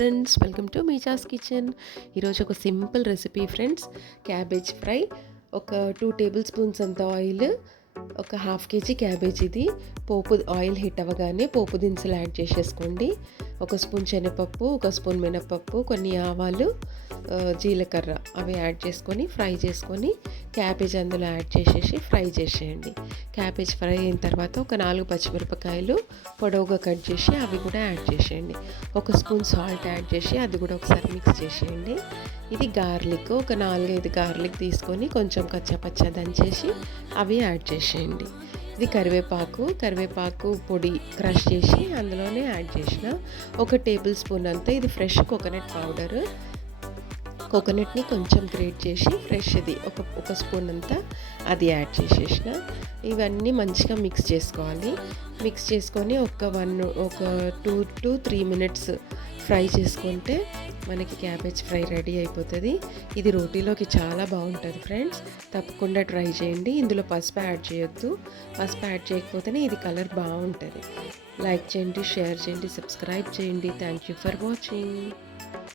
Friends, welcome to Meeja's kitchen. ఈరోజు ఒక simple recipe friends. Cabbage fry. ఒక 2 టేబుల్ స్పూన్స్ అంత ఆయిల్, ఒక హాఫ్ కేజీ క్యాబేజ్. ఇది పోపు ఆయిల్ హీట్ అవ్వగానే పోపు దినుసులు యాడ్ చేసేసుకోండి. ఒక స్పూన్ శనగపప్పు, ఒక స్పూన్ మినపప్పు, కొన్ని ఆవాలు, జీలకర్ర అవి యాడ్ చేసుకొని ఫ్రై చేసుకొని క్యాబేజ్ అందులో యాడ్ చేసేసి ఫ్రై చేసేయండి. క్యాబేజ్ ఫ్రై అయిన తర్వాత ఒక 4 పచ్చిమిరపకాయలు పొడవుగా కట్ చేసి అవి కూడా యాడ్ చేసేయండి. ఒక స్పూన్ సాల్ట్ యాడ్ చేసి అది కూడా ఒకసారి మిక్స్ చేసేయండి. ఇది గార్లిక్, ఒక 4-5 గార్లిక్ తీసుకొని కొంచెం కచ్చాపచ్చా దంచేసి అవి యాడ్ చేసేయండి. ఇది కరివేపాకు పొడి క్రష్ చేసి అందులోనే యాడ్ చేసిన. ఒక టేబుల్ స్పూన్ అంతా ఇది ఫ్రెష్ కోకోనట్ పౌడర్. కోకోనట్ని కొంచెం గ్రేట్ చేసి ఫ్రెష్ది ఒక స్పూన్ అంతా అది యాడ్ చేసేసిన. ఇవన్నీ మంచిగా మిక్స్ చేసుకోవాలి. మిక్స్ చేసుకొని ఒక 2 to 3 మినిట్స్ ఫ్రై చేసుకుంటే మనకి క్యాబేజ్ ఫ్రై రెడీ అయిపోతుంది. ఇది రోటీలోకి చాలా బాగుంటుంది ఫ్రెండ్స్, తప్పకుండా ట్రై చేయండి. ఇందులో పసుపు యాడ్ చేయొద్దు, పసుపు యాడ్ చేయకపోతేనే ఇది కలర్ బాగుంటుంది. లైక్ చేయండి, షేర్ చేయండి, సబ్స్క్రైబ్ చేయండి. Thank you for watching.